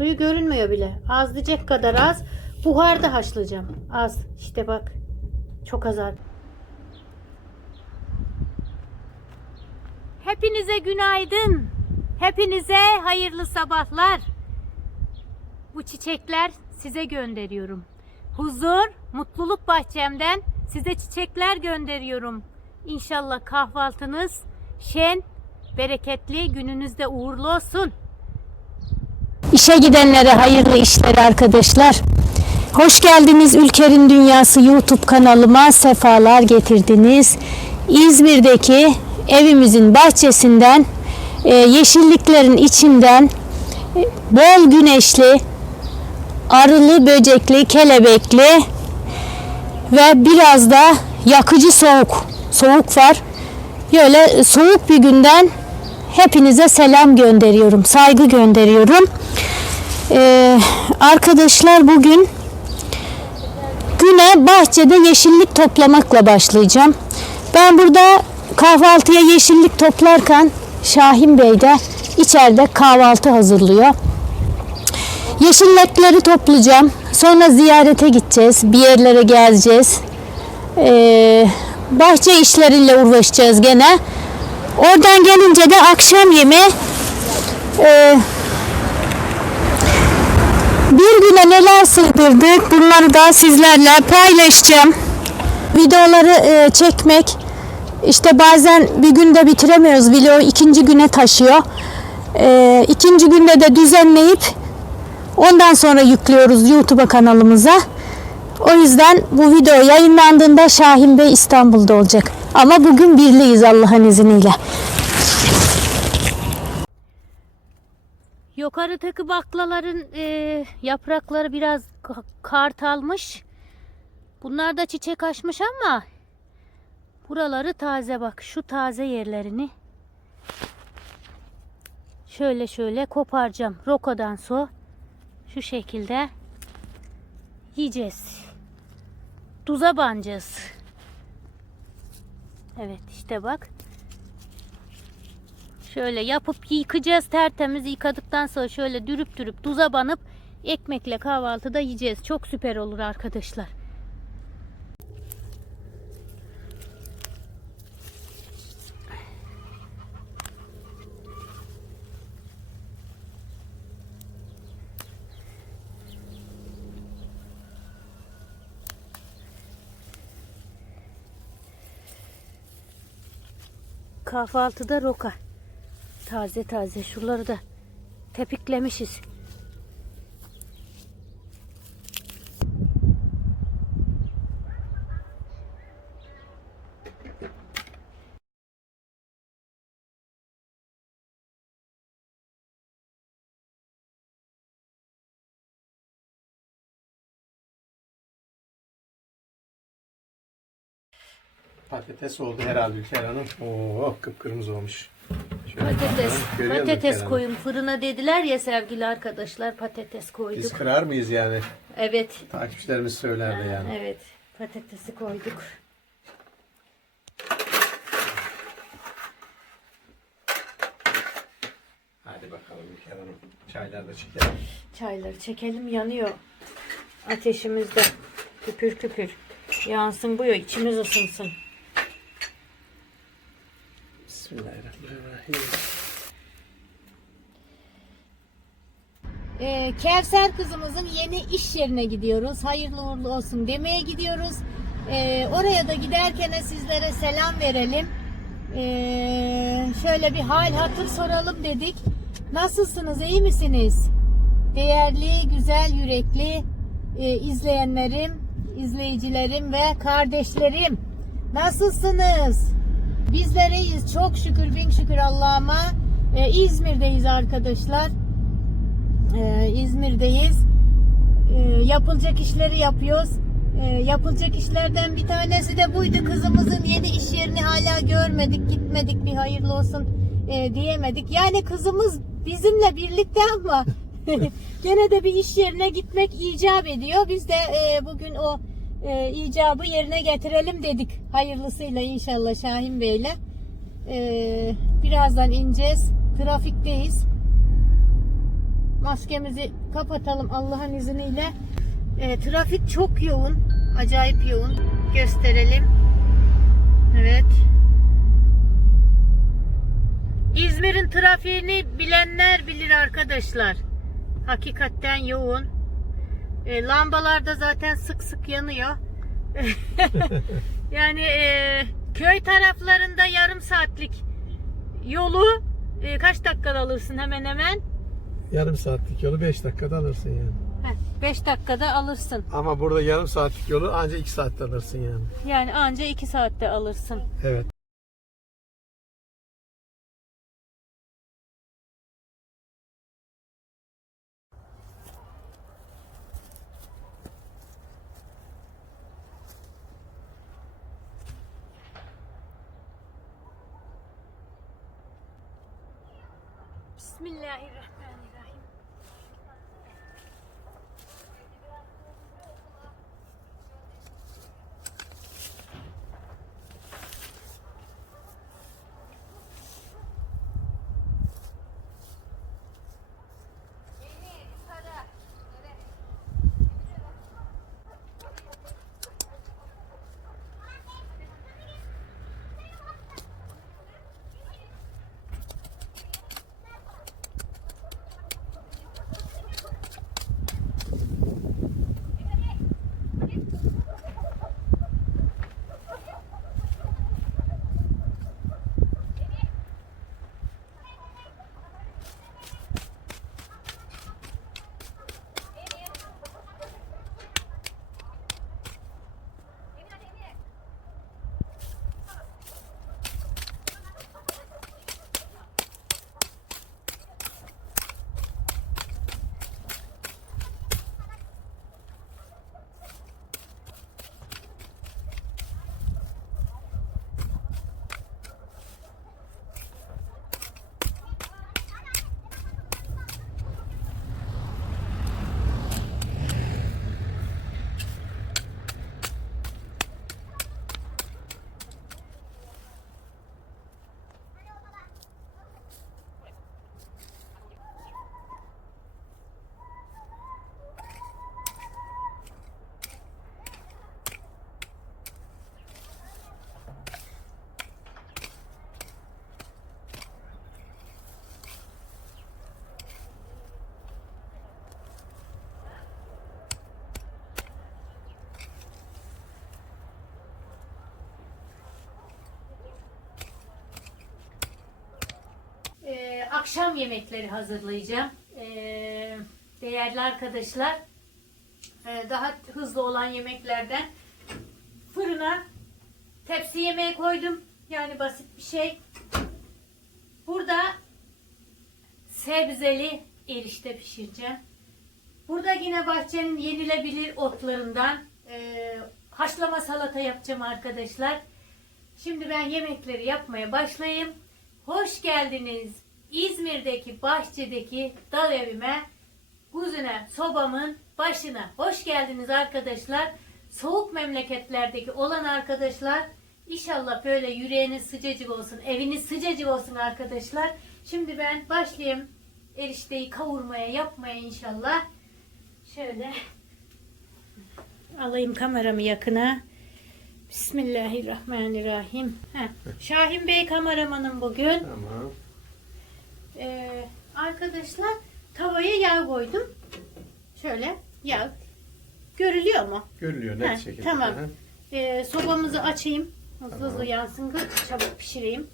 Suyu görünmüyor bile. Az diyecek kadar az. Buharda haşlayacağım. Az. İşte bak. Çok az az. Hepinize günaydın. Hepinize hayırlı sabahlar. Bu çiçekler size gönderiyorum. Huzur, mutluluk bahçemden size çiçekler gönderiyorum. İnşallah kahvaltınız şen, bereketli, gününüzde uğurlu olsun. İşe gidenlere hayırlı işler arkadaşlar. Hoş geldiniz Ülker'in Dünyası YouTube kanalıma sefalar getirdiniz. İzmir'deki evimizin bahçesinden, e, yeşilliklerin içinden e, bol güneşli, arılı, böcekli, kelebekli ve biraz da yakıcı soğuk, soğuk var. Böyle soğuk bir günden hepinize selam gönderiyorum, saygı gönderiyorum. Ee, arkadaşlar bugün güne bahçede yeşillik toplamakla başlayacağım. Ben burada kahvaltıya yeşillik toplarken Şahin Bey de içeride kahvaltı hazırlıyor. Yeşillikleri toplayacağım. Sonra ziyarete gideceğiz. Bir yerlere gezeceğiz. Ee, bahçe işleriyle uğraşacağız gene. Oradan gelince de akşam yemeği e, bir güne neler sığdırdık bunları da sizlerle paylaşacağım. Videoları e, çekmek işte bazen bir günde bitiremiyoruz. Video ikinci güne taşıyor. E, ikinci günde de düzenleyip ondan sonra yüklüyoruz YouTube'a kanalımıza. O yüzden bu video yayınlandığında Şahin Bey İstanbul'da olacak. Ama bugün birliyiz Allah'ın izniyle. Yukarıdaki baklaların e, yaprakları biraz ka- kart almış. Bunlar da çiçek açmış ama buraları taze bak. Şu taze yerlerini şöyle şöyle koparacağım. Rokodan so şu şekilde yiyeceğiz. Tuza banacağız. Evet işte bak. Şöyle yapıp yıkayacağız tertemiz yıkadıktan sonra şöyle dürüp dürüp tuza banıp ekmekle kahvaltıda yiyeceğiz. Çok süper olur arkadaşlar. Kahvaltıda roka. Taze taze şuraları da tepiklemişiz. Patates oldu herhalde Ülker Hanım. Oo kıpkırmızı olmuş. Şöyle Patates, bakalım. Görüyor musun patates Ülker Hanım? koyun fırına dediler ya sevgili arkadaşlar patates koyduk. Biz kırar mıyız yani? Evet, Takipçilerimiz söylerdi yani. evet patatesi koyduk. Hadi bakalım Ülker Hanım. Çaylar da çekelim. Çayları çekelim yanıyor. Ateşimizde küpür küpür yansın bu ya içimiz ısınsın. Bismillahirrahmanirrahim. Ee, Kevser kızımızın yeni iş yerine gidiyoruz. Hayırlı uğurlu olsun demeye gidiyoruz. Ee, oraya da giderken sizlere selam verelim. Ee, şöyle bir hal hatır soralım dedik. Nasılsınız, iyi misiniz? Değerli, güzel yürekli e, izleyenlerim, izleyicilerim ve kardeşlerim. Nasılsınız? Bizler iyiyiz. Çok şükür, bin şükür Allah'ıma. Ee, İzmir'deyiz arkadaşlar. Ee, İzmir'deyiz. Ee, yapılacak işleri yapıyoruz. Ee, yapılacak işlerden bir tanesi de buydu. Kızımızın yeni iş yerini hala görmedik, gitmedik bir hayırlı olsun e, diyemedik. Yani kızımız bizimle birlikte ama gene de bir iş yerine gitmek icap ediyor. Biz de e, bugün o e, icabı yerine getirelim dedik. Hayırlısıyla inşallah Şahin Bey'le. E, birazdan ineceğiz. Trafikteyiz. maskemizi kapatalım Allah'ın izniyle. E, trafik çok yoğun. Acayip yoğun. Gösterelim. Evet. İzmir'in trafiğini bilenler bilir arkadaşlar. Hakikaten yoğun. E, lambalar da zaten sık sık yanıyor. yani e, köy taraflarında yarım saatlik yolu e, kaç dakikada alırsın hemen hemen? Yarım saatlik yolu 5 dakikada alırsın yani. 5 dakikada alırsın. Ama burada yarım saatlik yolu ancak 2 saatte alırsın yani. Yani anca 2 saatte alırsın. Evet. Akşam yemekleri hazırlayacağım. Ee, değerli arkadaşlar, e, daha hızlı olan yemeklerden fırına tepsi yemeği koydum. Yani basit bir şey. Burada sebzeli erişte pişireceğim. Burada yine bahçenin yenilebilir otlarından e, haşlama salata yapacağım arkadaşlar. Şimdi ben yemekleri yapmaya başlayayım. Hoş geldiniz İzmir'deki bahçedeki dal evime, kuzine, sobamın başına. Hoş geldiniz arkadaşlar. Soğuk memleketlerdeki olan arkadaşlar inşallah böyle yüreğiniz sıcacık olsun, eviniz sıcacık olsun arkadaşlar. Şimdi ben başlayayım erişteyi kavurmaya, yapmaya inşallah. Şöyle alayım kameramı yakına. Bismillahirrahmanirrahim. Heh. Şahin Bey kameramanım bugün. Tamam. Ee, arkadaşlar tavaya yağ koydum. Şöyle yağ. Görülüyor mu? Görülüyor net Heh, şekilde. tamam. Hı. Ee, sobamızı açayım. Hızlı Tamam. hızlı yansın. Çabuk pişireyim.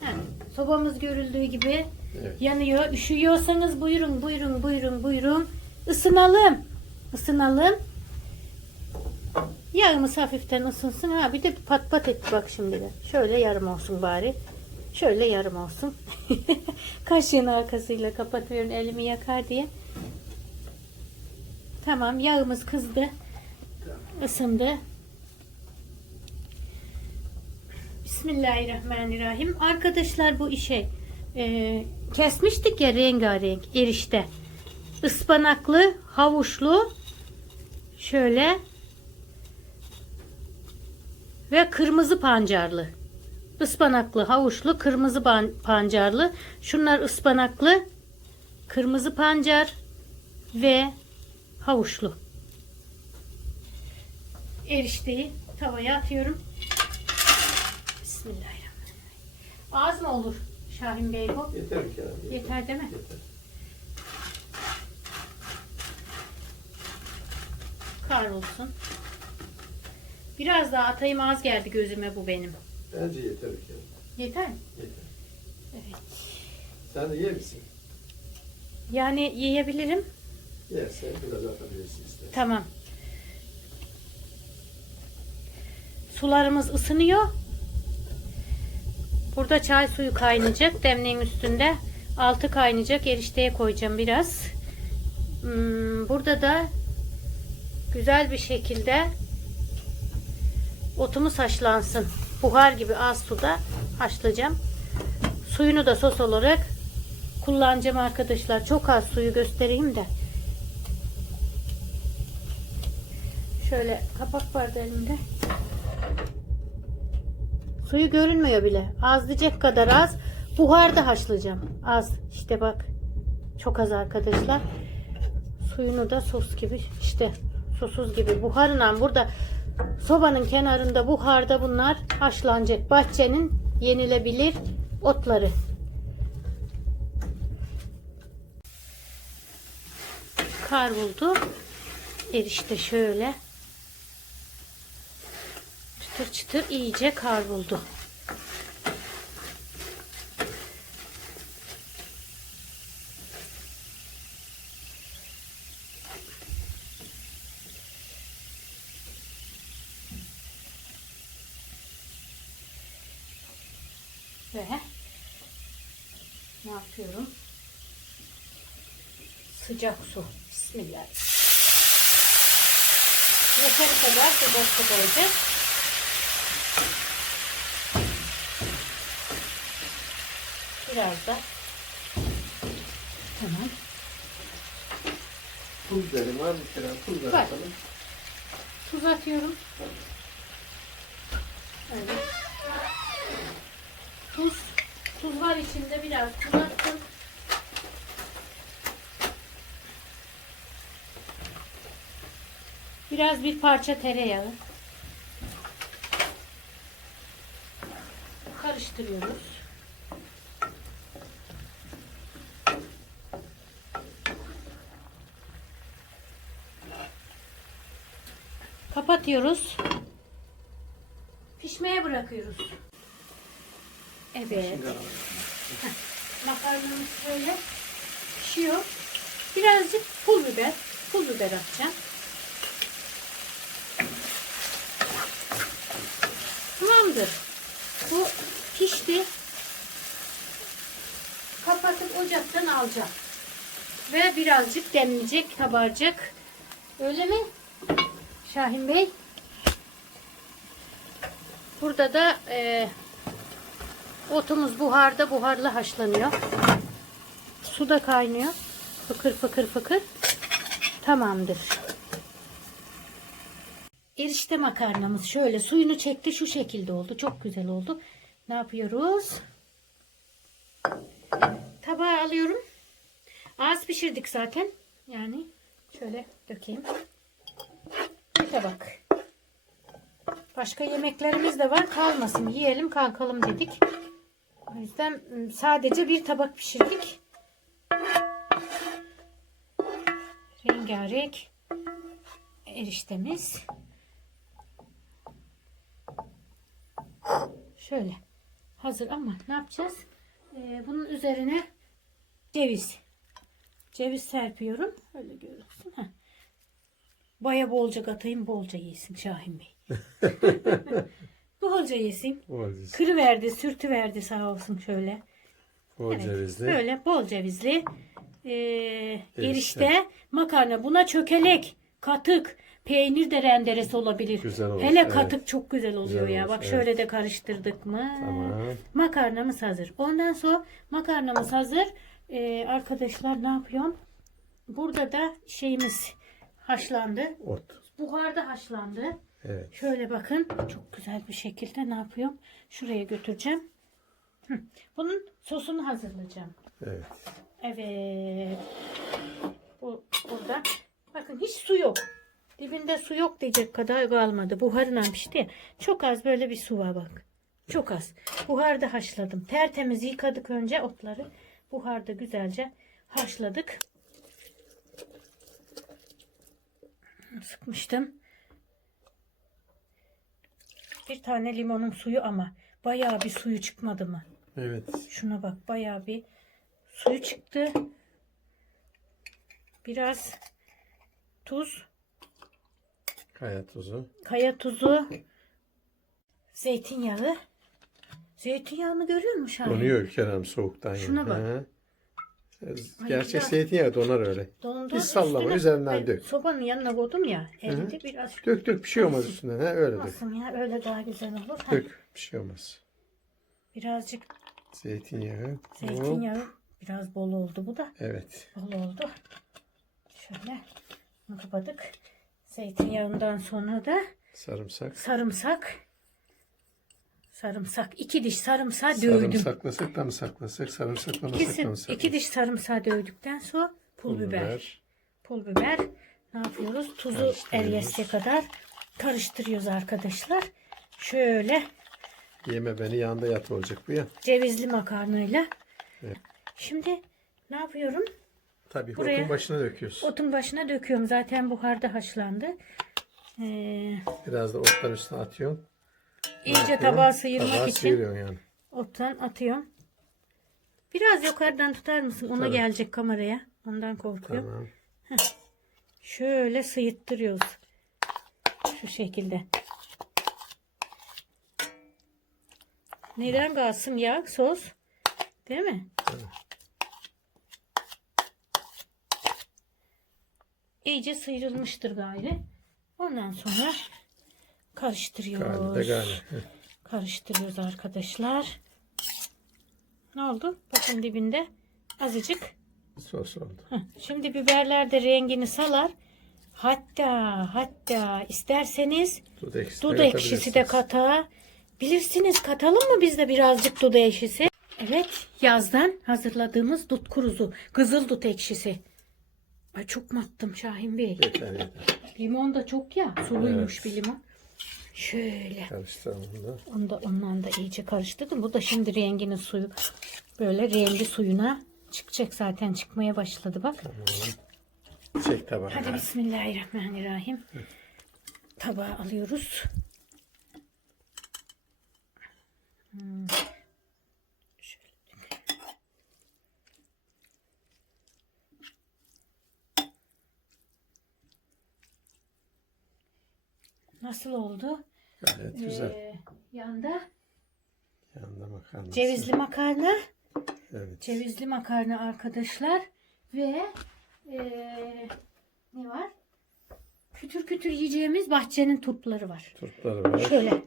Heh, sobamız görüldüğü gibi Evet. yanıyor. Üşüyorsanız buyurun buyurun buyurun buyurun. Isınalım. Isınalım. Yağımız hafiften ısınsın. Ha bir de pat pat etti bak şimdi de. Şöyle yarım olsun bari. Şöyle yarım olsun. Kaşığın arkasıyla kapatıyorum elimi yakar diye. Tamam yağımız kızdı. Isındı. Bismillahirrahmanirrahim. Arkadaşlar bu işe e, kesmiştik ya rengarenk erişte. Ispanaklı, havuçlu şöyle ve kırmızı pancarlı. Ispanaklı, havuçlu, kırmızı pancarlı. Şunlar ıspanaklı, kırmızı pancar, ve havuçlu. Erişteyi tavaya atıyorum. Bismillahirrahmanirrahim. Az mı olur Şahin Bey bu? Yeter mi Kerem? Yeter değil mi? Yeter. Kahrolsun. Biraz daha atayım az geldi gözüme bu benim. Bence yeter mi Kerem? Yeter mi? Yeter. Evet. Sen de yer misin? Yani yiyebilirim. Yersen biraz atabilirsin istersen. Tamam. Sularımız ısınıyor. Burada çay suyu kaynayacak demliğin üstünde. Altı kaynayacak. Erişteye koyacağım biraz. Hmm, Burada da güzel bir şekilde otumuz haşlansın. Buhar gibi az suda haşlayacağım. Suyunu da sos olarak kullanacağım arkadaşlar. Çok az suyu göstereyim de. Şöyle kapak vardı elimde. Suyu görünmüyor bile. Az diyecek kadar az. Buharda haşlayacağım. Az. İşte bak. Çok az arkadaşlar. Suyunu da sos gibi işte susuz gibi buharla burada sobanın kenarında buharda bunlar haşlanacak. Bahçenin yenilebilir otları. Kavruldu. Erişte şöyle çıtır çıtır iyice kavruldu. Ve ne yapıyorum? Sıcak su. Bismillah. Yeteri kadar sıcak su koyacağız. Biraz da. Tamam. Tuz verin var mı Kerem? Tuz atıyorum. Öyle. Tuz. Tuz var içinde biraz tuz attım. Biraz bir parça tereyağı. Karıştırıyoruz. Kapatıyoruz. Pişmeye bırakıyoruz. Evet. Alalım. Makarnamız böyle pişiyor. Birazcık pul biber. Pul biber atacağım. Tamamdır. Bu pişti. Kapatıp ocaktan alacağım. Ve birazcık demleyecek, kabaracak. Öyle mi? Şahin Bey. Burada da e, otumuz buharda buharlı haşlanıyor. Su da kaynıyor. Fıkır fıkır fıkır. Tamamdır. Erişte makarnamız şöyle suyunu çekti şu şekilde oldu. Çok güzel oldu. Ne yapıyoruz? Tabağa alıyorum. Az pişirdik zaten. Yani şöyle dökeyim. Bir tabak. Başka yemeklerimiz de var. Kalmasın. Yiyelim kalkalım dedik. O yüzden sadece bir tabak pişirdik. Rengarenk eriştemiz. Şöyle. Hazır ama ne yapacağız? Ee, bunun üzerine ceviz. Ceviz serpiyorum. Öyle görürsün. Heh. Baya bolca katayım bolca yesin Şahin Bey. bolca yesin. Bol, Kırıverdi, sürtüverdi sağ olsun şöyle. bol Evet, cevizli. Böyle bol cevizli ee, erişte, makarna. Buna çökelek, katık, peynir de renderesi olabilir. Güzel olur, Hele evet. katık çok güzel oluyor Güzel ya. olur, Bak evet. şöyle de karıştırdık mı? Tamam. Makarnamız hazır. Ondan sonra makarnamız hazır. Ee, arkadaşlar ne yapıyorum? Burada da şeyimiz haşlandı. Ot. Buharda haşlandı. Evet. Şöyle bakın çok güzel bir şekilde ne yapıyorum? Şuraya götüreceğim. Hı. Bunun sosunu hazırlayacağım. Evet. Evet. Bu burada Hiç su yok. Dibinde su yok diyecek kadar kalmadı. Buharıyla pişti ya. Çok az böyle bir su var bak. Çok az. Buharda haşladım. Tertemiz yıkadık önce otları. Buharda güzelce haşladık. Sıkmıştım. Bir tane limonun suyu ama bayağı bir suyu çıkmadı mı? Evet. Şuna bak bayağı bir suyu çıktı. Biraz tuz, Kaya tuzu. kaya tuzu, zeytinyağı. Zeytinyağını görüyor musun Şahin? Donuyor Ülker Hanım soğuktan. Şuna yani. bak. He. Gerçek biraz- zeytinyağı donar öyle. Dondu. Bir sallama, üzerinden dök. Sobanın yanına koydum ya. Elinde biraz Dök dök bir şey olmaz üstünden. He, öyle dök. olmasın ya. Öyle daha güzel olur. Ha, Dök. Bir şey olmaz. Birazcık Zeytinyağı. Hop. zeytinyağı. Biraz bol oldu bu da. Evet. Bol oldu. Şöyle bunu kapadık. Zeytinyağından sonra da Sarımsak. sarımsak. Sarımsak. iki diş sarımsağı dövdüm. Sarımsaklasak da mı saklasak? Sarımsaklamasak İkisi, da mı saklasak? iki diş sarımsağı dövdükten sonra pul, biber. Pul biber. Ne yapıyoruz? Tuzu eriyesiye kadar karıştırıyoruz arkadaşlar. Şöyle Yeme beni yanında yat olacak bu ya. cevizli makarnayla. Evet. Şimdi ne yapıyorum? Tabii Buraya- otun başına döküyorsun. Otun başına döküyorum. Zaten buharda haşlandı. Ee, Biraz da otların üstüne atıyorsun. İyice tabağa sıyırmak Tabağı için yani. ottan atıyorum. Biraz yukarıdan tutar mısın? Ona Tabii. gelecek kameraya. Ondan korkuyorum. Tamam. Şöyle sıyıttırıyoruz. Şu şekilde. Neden kalsın ya sos? Değil mi? İyice sıyrılmıştır gayri. Ondan sonra karıştırıyoruz. Galiba galiba. Heh. Karıştırıyoruz arkadaşlar. Ne oldu? Bakın dibinde azıcık Sos oldu. Heh, Şimdi biberler de rengini salar. Hatta hatta isterseniz Dud ekşisi, dud de ekşisi de katabilirsiniz. kata. Bilirsiniz katalım mı biz de birazcık dud ekşisi? Evet yazdan hazırladığımız dut kuruzu. Kızıl dut ekşisi. Ay çok mu attım Şahin Bey? Yeter yeter. Limon da çok ya. Suluymuş Evet. bir limon. Şöyle. Karıştıralım bunu. Onu da ondan da iyice karıştırdım. Bu da şimdi renginin suyu böyle rengi suyuna çıkacak zaten çıkmaya başladı bak. Çek tabağı. Hadi Bismillahirrahmanirrahim. Tabağa alıyoruz. Hmm. Nasıl oldu? Gayet güzel. Ee, yanda Yanında makarnası. cevizli makarna. Evet. Cevizli makarna arkadaşlar. Ve eee, ne var? Kütür kütür yiyeceğimiz bahçenin turpları var. Turpları var. Şöyle.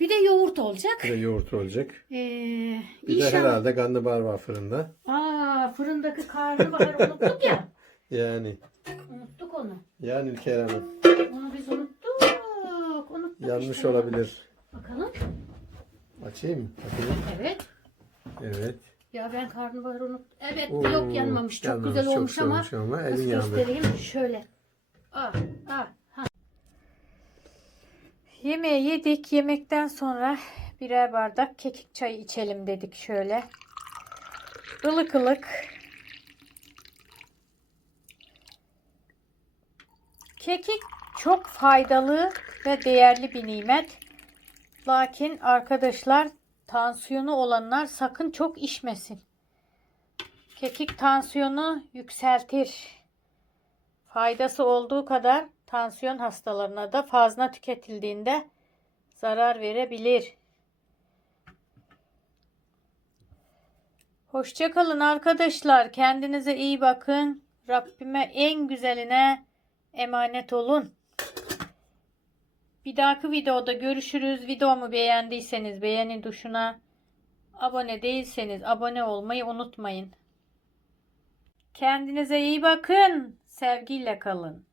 Bir de yoğurt olacak. Bir de yoğurt olacak. Eee Bir de inşallah. herhalde karnabahar var fırında. Aa, fırındaki karnabahar unuttuk ya. Yani. Unuttuk onu. Yani Ülker Hanım. Onu biz unuttuk. İşte. olabilir. Bakalım. Açayım mı? Bakayım. Evet. Evet. Ya ben karnabaharı unuttum. Evet Oo, yok yanmamış. Çok yanmamış, güzel çok olmuş ama. olmuş ama Nasıl elin yandı. göstereyim? Şöyle. Ah, ah, ha. Yemeği yedik. Yemekten sonra birer bardak kekik çayı içelim dedik şöyle. Ilık ılık. Kekik çok faydalı ve değerli bir nimet. Lakin arkadaşlar tansiyonu olanlar sakın çok içmesin. Kekik tansiyonu yükseltir. Faydası olduğu kadar tansiyon hastalarına da fazla tüketildiğinde zarar verebilir. Hoşçakalın arkadaşlar. Kendinize iyi bakın. Rabbime en güzeline emanet olun. Bir dahaki videoda görüşürüz. Videomu beğendiyseniz beğeni tuşuna abone değilseniz abone olmayı unutmayın. Kendinize iyi bakın. Sevgiyle kalın.